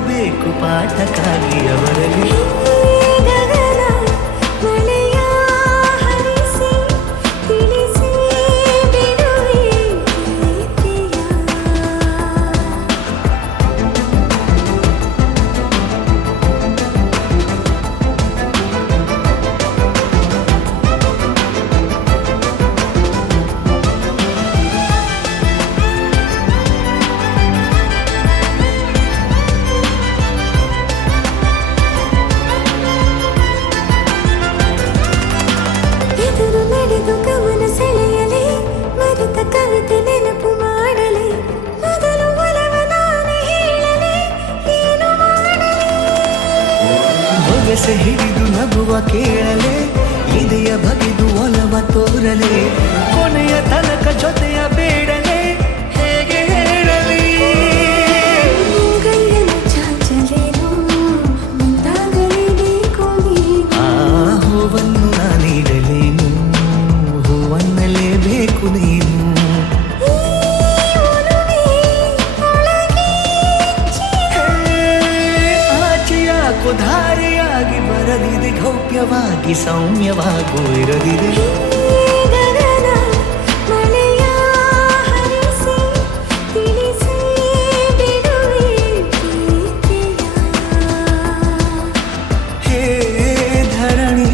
ಓದಬೇಕು ಪಾಠಕ್ಕಾಗಿ ಅವರಲ್ಲಿ. ಬೊಗಸೆ ಹಿಡಿದು ನಗುವ ಕೇಳಲೆ, ಇದೆಯ ಬಗೆದು ಒಲವ ತೋರಲೆ, ಕೊನೆಯ ತನಕ ಜೊತೆಯ ಬೇಡಲೆ, ಹೇಗೆ ಹೇಳಲಿ. ಆ ಹೂವನ್ನು ನಾನೀಡಲೇನು, ಹೂವನ್ನಲೇಬೇಕು ನೀನು. ಧಾರೆಯಾಗಿ ಬರದಿದೆ ಗೌಪ್ಯವಾಗಿ ಸೌಮ್ಯವಾಗೂ ಇರದಿದೆ. ಹೇ ಧರಣಿ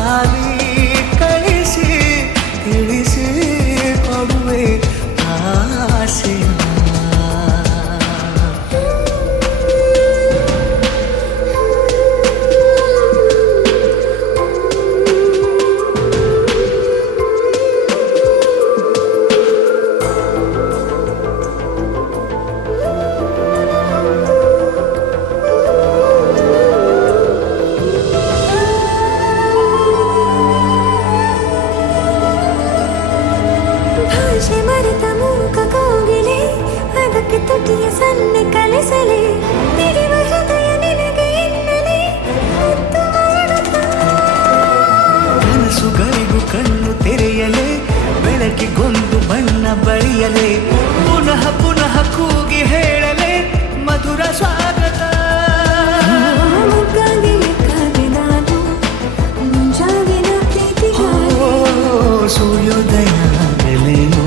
ಆಲಿ ಕಳಿಸಿ ತಿಳಿಸಿ ಕೊಡುವೆ ಆಸೆಯ. ಮರೆತ ಮೂಕ ಕೋಗಿಲೆ, ಅದಕ್ಕೆ ತುಟಿಯ ಸನ್ನೆ ಕಲಿಸಲೆ, ತಿಳಿವ ಹೃದಯ ನಿನಗೆ ಎನ್ನಲೆ ಮುದ್ದು ಮಾಡುತ್ತಾ. ಕನಸುಗಳಿಗೂ ಕಣ್ಣು ತೆರೆಯಲೆ, ಬೆಳಕಿಗೊಂದು ಬಣ್ಣ ಬಳಿಯಲೆ, ಪುನಃ ಪುನಃ ಕೂಗಿ ಹೇಳಲೆ ಮಧುರ ಸ್ವಾಗತ. ನಾನು ಮುಂಜಾವಿನ ಪ್ರೀತಿಗಾಗಿ ಸೂರ್ಯೋದಯ ಆಗಲೇನು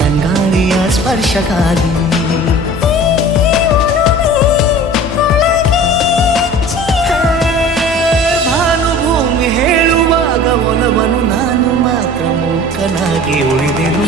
ತಂಗಾಳಿಯ ಸ್ಪರ್ಶಕ್ಕಾಗಿ. ಭಾನುಭೂಮಿ ಹೇಳುವಾಗ ಒಲವನು ನಾನು ಮಾತ್ರ ಮೂಕನಾಗಿ ಉಳಿದೆನು.